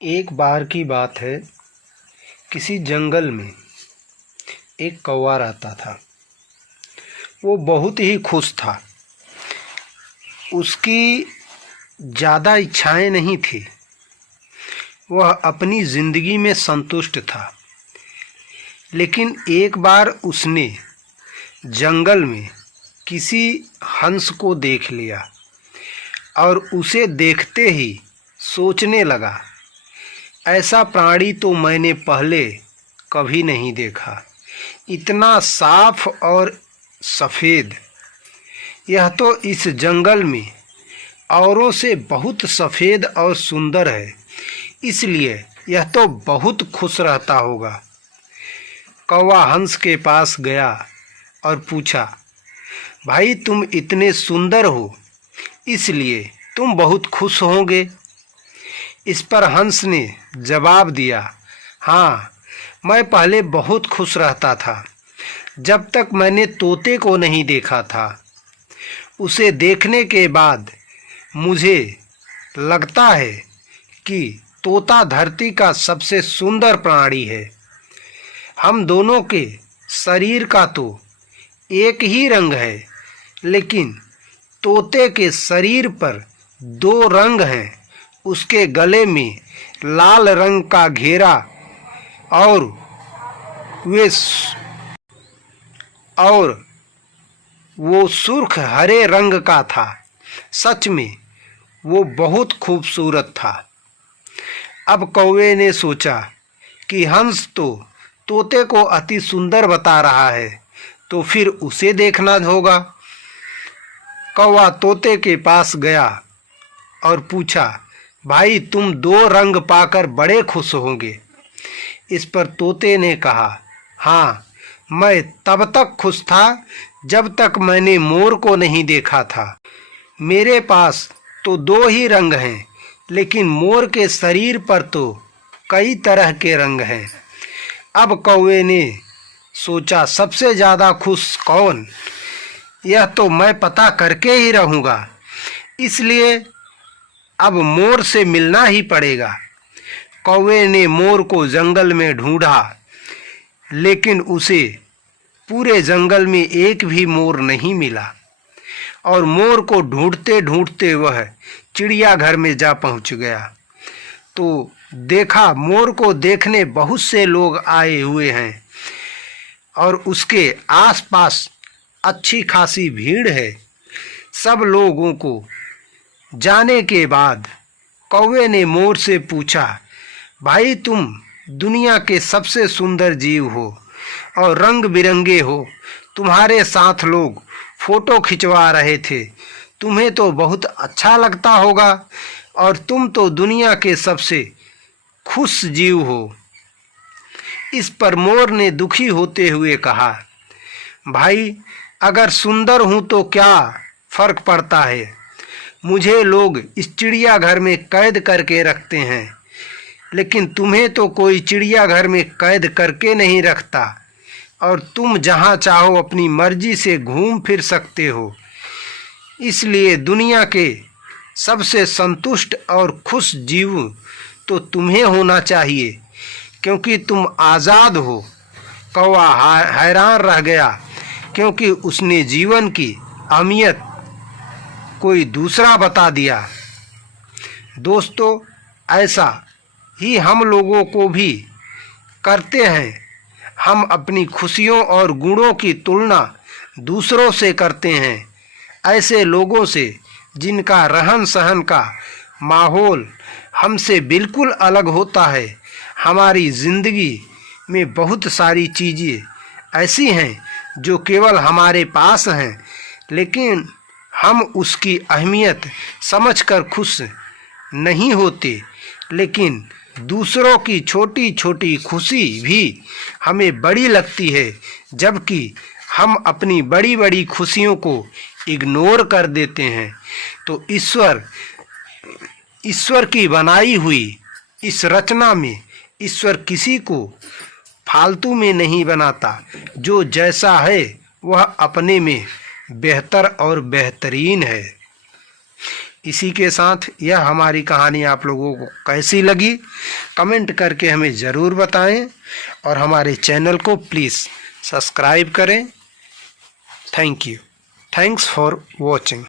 एक बार की बात है। किसी जंगल में एक कौवा रहता था। वो बहुत ही खुश था। उसकी ज़्यादा इच्छाएं नहीं थी। वह अपनी ज़िंदगी में संतुष्ट था। लेकिन एक बार उसने जंगल में किसी हंस को देख लिया और उसे देखते ही सोचने लगा, ऐसा प्राणी तो मैंने पहले कभी नहीं देखा। इतना साफ और सफ़ेद। यह तो इस जंगल में औरों से बहुत सफ़ेद और सुंदर है, इसलिए यह तो बहुत खुश रहता होगा। कौवा हंस के पास गया और पूछा, भाई तुम इतने सुंदर हो, इसलिए तुम बहुत खुश होंगे। इस पर हंस ने जवाब दिया, हाँ, मैं पहले बहुत खुश रहता था, जब तक मैंने तोते को नहीं देखा था। उसे देखने के बाद मुझे लगता है कि तोता धरती का सबसे सुंदर प्राणी है। हम दोनों के शरीर का तो एक ही रंग है, लेकिन तोते के शरीर पर दो रंग हैं। उसके गले में लाल रंग का घेरा और वो सुर्ख हरे रंग का था। सच में वो बहुत खूबसूरत था। अब कौवे ने सोचा कि हंस तो तोते को अति सुंदर बता रहा है, तो फिर उसे देखना होगा। कौवा तोते के पास गया और पूछा, भाई तुम दो रंग पाकर बड़े खुश होंगे। इस पर तोते ने कहा, हाँ, मैं तब तक खुश था जब तक मैंने मोर को नहीं देखा था। मेरे पास तो दो ही रंग हैं, लेकिन मोर के शरीर पर तो कई तरह के रंग हैं। अब कौवे ने सोचा, सबसे ज़्यादा खुश कौन? यह तो मैं पता करके ही रहूँगा, इसलिए अब मोर से मिलना ही पड़ेगा। कौवे ने मोर को जंगल में ढूंढा, लेकिन उसे पूरे जंगल में एक भी मोर नहीं मिला। और मोर को ढूंढते ढूंढते वह चिड़ियाघर में जा पहुंच गया। तो देखा, मोर को देखने बहुत से लोग आए हुए हैं और उसके आसपास अच्छी खासी भीड़ है। सब लोगों को जाने के बाद कौवे ने मोर से पूछा, भाई तुम दुनिया के सबसे सुंदर जीव हो और रंग बिरंगे हो। तुम्हारे साथ लोग फोटो खिंचवा रहे थे, तुम्हें तो बहुत अच्छा लगता होगा और तुम तो दुनिया के सबसे खुश जीव हो। इस पर मोर ने दुखी होते हुए कहा, भाई अगर सुंदर हूँ तो क्या फर्क पड़ता है? मुझे लोग इस चिड़ियाघर में कैद करके रखते हैं, लेकिन तुम्हें तो कोई चिड़ियाघर में कैद करके नहीं रखता और तुम जहाँ चाहो अपनी मर्जी से घूम फिर सकते हो। इसलिए दुनिया के सबसे संतुष्ट और खुश जीव तो तुम्हें होना चाहिए, क्योंकि तुम आज़ाद हो। कौवा हैरान रह गया, क्योंकि उसने जीवन की अहमियत कोई दूसरा बता दिया। दोस्तों, ऐसा ही हम लोगों को भी करते हैं। हम अपनी खुशियों और गुणों की तुलना दूसरों से करते हैं, ऐसे लोगों से जिनका रहन सहन का माहौल हमसे बिल्कुल अलग होता है। हमारी ज़िंदगी में बहुत सारी चीज़ें ऐसी हैं जो केवल हमारे पास हैं, लेकिन हम उसकी अहमियत समझकर खुश नहीं होते। लेकिन दूसरों की छोटी छोटी खुशी भी हमें बड़ी लगती है, जबकि हम अपनी बड़ी बड़ी खुशियों को इग्नोर कर देते हैं। तो ईश्वर की बनाई हुई इस रचना में ईश्वर किसी को फालतू में नहीं बनाता। जो जैसा है वह अपने में बेहतर और बेहतरीन है। इसी के साथ यह हमारी कहानी आप लोगों को कैसी लगी कमेंट करके हमें ज़रूर बताएं और हमारे चैनल को प्लीज़ सब्सक्राइब करें। Thank you. Thanks for watching.